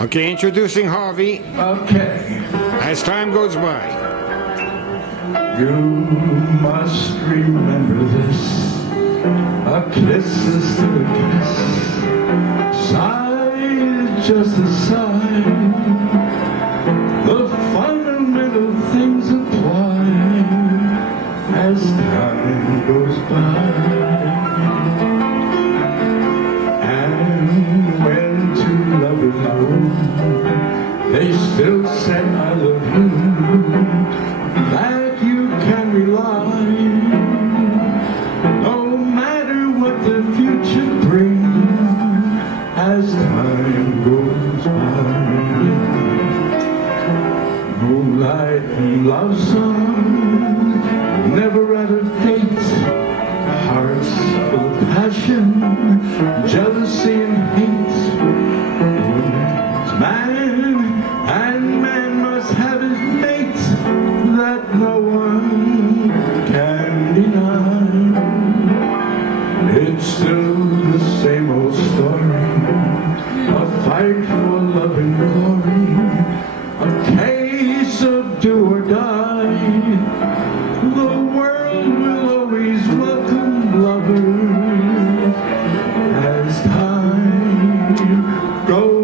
Okay, introducing Harvey. Okay. As time goes by. You must remember this. A kiss is still a kiss. Sigh is just a sigh. The fundamental things apply as time goes by. And when two lovers know, they still say I love you, that you can rely, no matter what the future brings, as time goes by. Moonlight and love songs, never out of date, hearts full of passion, jealousy and hate. Man must have his mate that no one can deny. It's still the same old story, a fight for love and glory, a case of do or die. The world will always welcome lovers as time goes